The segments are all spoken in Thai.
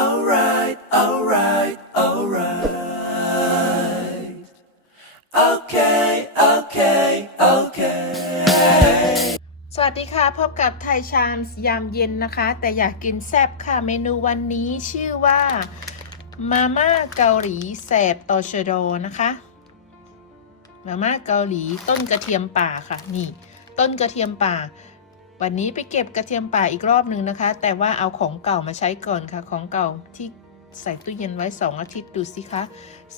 alright, alright, alright. Okay, okay, okay. สวัสดีค่ะ พบกับไทยชามยามเย็นนะคะ แต่อยากกินแซบค่ะ เมนูวันนี้ชื่อว่า มาม่าเกาหลีแสบตอชโดนะคะ มาม่าเกาหลีต้นกระเทียมป่าค่ะ นี่ ต้นกระเทียมป่า วันนี้ไปเก็บกระเทียมป่าอีกรอบหนึ่งนะคะ แต่ว่าเอาของเก่ามาใช้ก่อนค่ะ ของเก่าที่ใส่ตู้เย็นไว้ 2 อาทิตย์ดูสิคะ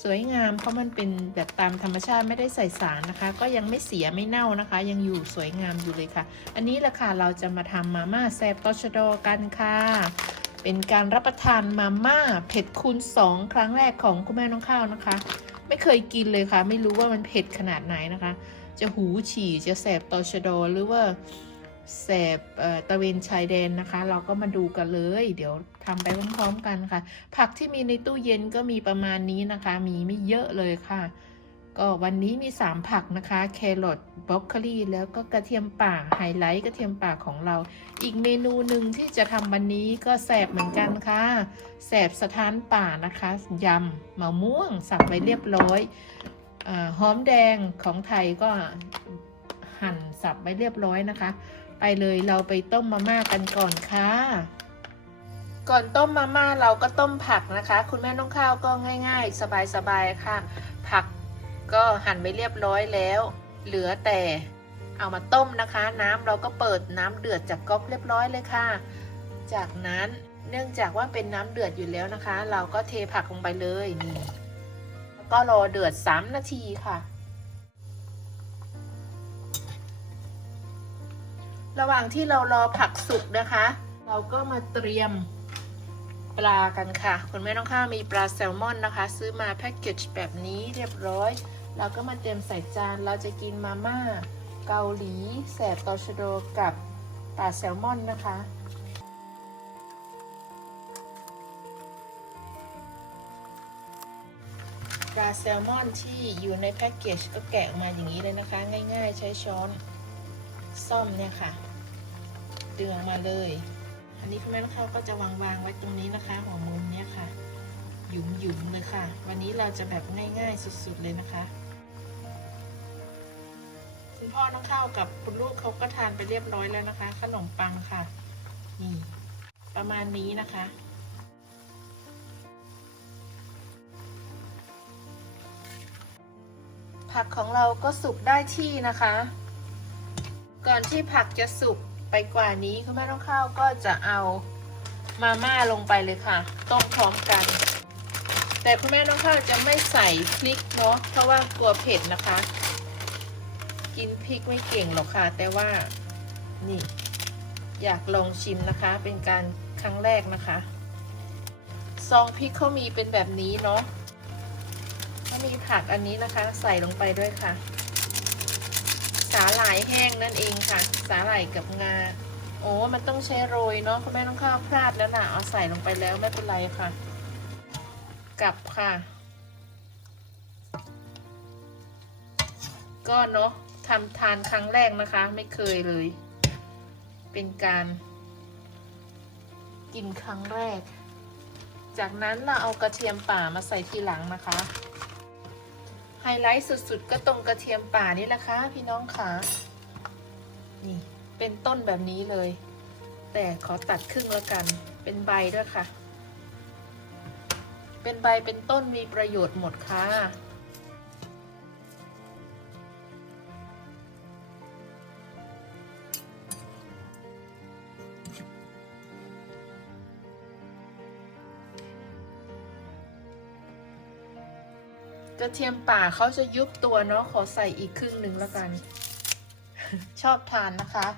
สวยงามเพราะมันเป็นแบบตามธรรมชาติไม่ได้ใส่สารนะคะ ก็ยังไม่เสียไม่เน่านะคะ ยังอยู่สวยงามอยู่เลยค่ะ อันนี้แหละค่ะเราจะมาทำมาม่าแซบตอชโดกันค่ะ เป็นการรับประทานมาม่าเผ็ดคูณ2 ครั้งแรกของคุณแม่น้องข้าวนะคะ ไม่เคยกินเลยค่ะ ไม่รู้ว่ามันเผ็ดขนาดไหนนะคะ จะหูฉี่จะแสบตอชโดหรือว่า แสบตะเวนชายแดนนะคะ เราก็มาดูกันเลย เดี๋ยวทำไปพร้อมๆกันค่ะ ผักที่มีในตู้เย็นก็มีประมาณนี้นะคะ มีไม่เยอะเลยค่ะ ก็วันนี้มี 3 ผักนะคะ แครอทบรอกโคลีแล้วก็กระเทียมป่าไฮไลท์กระเทียมป่าของเรา อีกเมนูหนึ่งที่จะทำวันนี้ก็แสบเหมือนกันค่ะแสบสถานป่านะคะยำมะม่วงสับไว้เรียบร้อยอหอมแดงของไทยก็หั่นสับไว้เรียบร้อยนะคะ ไปเลยเราไปต้มมาม่ากันก่อนค่ะ ก่อนต้มมาม่าเราก็ต้มผักนะคะ คุณแม่น้องข้าวก็ง่าย ๆ สบายๆค่ะ ผักก็หั่นไปเรียบร้อยแล้ว เหลือแต่เอามาต้มนะคะ น้ำเราก็เปิดน้ำเดือดจากก๊อกเรียบร้อยเลยค่ะ จากนั้นเนื่องจากว่าเป็นน้ำเดือดอยู่แล้วนะคะ เราก็เทผักลงไปเลยนี่แล้วก็รอเดือด 3 นาทีค่ะ ระหว่างที่เรารอผักสุกนะคะ เราก็มาเตรียมปลากันค่ะ คุณแม่น้องข้าวมีปลาแซลมอนนะคะ ซื้อมาแพ็กเกจแบบนี้เรียบร้อย เราก็มาเตรียมใส่จาน เราจะกินมาม่าเกาหลีแสบตอชโดกับปลาแซลมอนนะคะปลาแซลมอนที่อยู่ในแพ็กเกจก็แกะออกมาอย่างนี้เลยนะคะ ง่ายๆ ใช้ช้อน ซ่อมเนี่ยค่ะดึงออกมาเลย อันนี้คุณแม่ข้าก็จะวางวางไว้ตรงนี้นะคะ หัวมุมเนี่ยค่ะ หยุมหยุมเลยค่ะ วันนี้เราจะแบบง่ายๆสุดๆเลยนะคะ คุณพ่อน้องข้าวกับคุณลูกเขาก็ทานไปเรียบร้อยแล้วนะคะ ขนมปังค่ะ นี่ ประมาณนี้นะคะผักของเราก็สุกได้ที่นะคะ ก่อนที่ผักจะสุกไปกว่านี้คุณแม่ต้องข้าวก็จะเอามาม่าลงไปเลยค่ะ ต้มพร้อมกัน แต่คุณแม่ต้องข้าวจะไม่ใส่พริกเนาะเพราะว่ากลัวเผ็ดนะคะ กินพริกไม่เก่งหรอกค่ะ แต่ว่านี่ อยากลองชิมนะคะ เป็นการครั้งแรกนะคะซองพริกเขามีเป็นแบบนี้เนาะก็มีผักอันนี้นะคะ ใส่ลงไปด้วยค่ะ สาหร่ายแห้งนั่นเองค่ะ สาหร่ายกับงา โอ้มันต้องใช้โรยเนาะคุณแม่ต้องข้าวพลาดแล้วนะเอาใส่ลงไปแล้วไม่เป็นไรค่ะ กลับค่ะ ก็เนาะทำทานครั้งแรกนะคะ ไม่เคยเลย เป็นการ กินครั้งแรก จากนั้นเราเอากระเทียมป่ามาใส่ทีหลังนะคะ ไฮไลท์สุดๆ ก็ตรงกระเทียมป่านี่แหละค่ะพี่น้องค่ะ นี่เป็นต้นแบบนี้เลย แต่ขอตัดครึ่งแล้วกัน เป็นใบด้วยค่ะ เป็นใบเป็นต้นมีประโยชน์หมดค่ะ กระเทียมป่าเขาจะยุบตัวเนาะขอใส่อีกครึ่งหนึ่งแล้วกัน ชอบทานนะคะ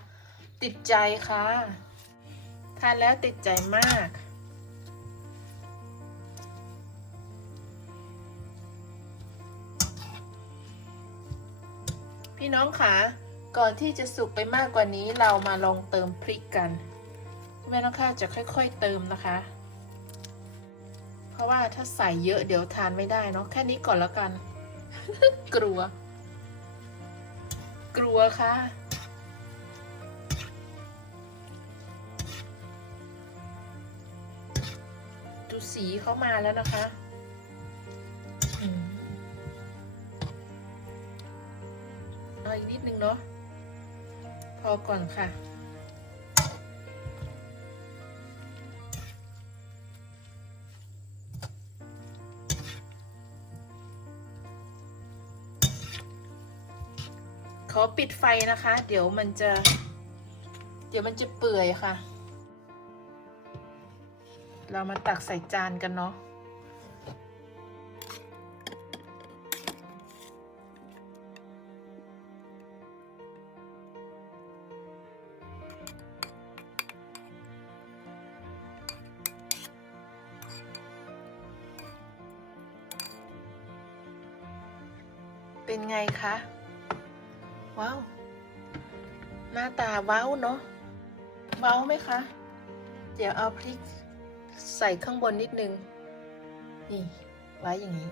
ติดใจค่ะ ทานแล้วติดใจมาก พี่น้องคะก่อนที่จะสุกไปมากกว่านี้เรามาลองเติมพริกกันแม่น้องข้าจะค่อย ๆ เติมนะคะ เพราะว่าถ้าใส่เยอะเดี๋ยวทานไม่ได้เนาะแค่นี้ก่อนแล้วกัน กลัว กลัวค่ะ ดูสีเข้ามาแล้วนะคะเอาอีกนิดนึงเนาะพอก่อนค่ะ ขอปิดไฟนะคะ เดี๋ยวมันจะ เดี๋ยวมันจะเปื่อยค่ะ เรามาตักใส่จานกันเนาะเป็นไงคะ ว้าว หน้าตาว้าวเนาะว้าวไหมคะ เดี๋ยวเอาพริกใส่ข้างบนนิดนึง นี่ไว้อย่างนี้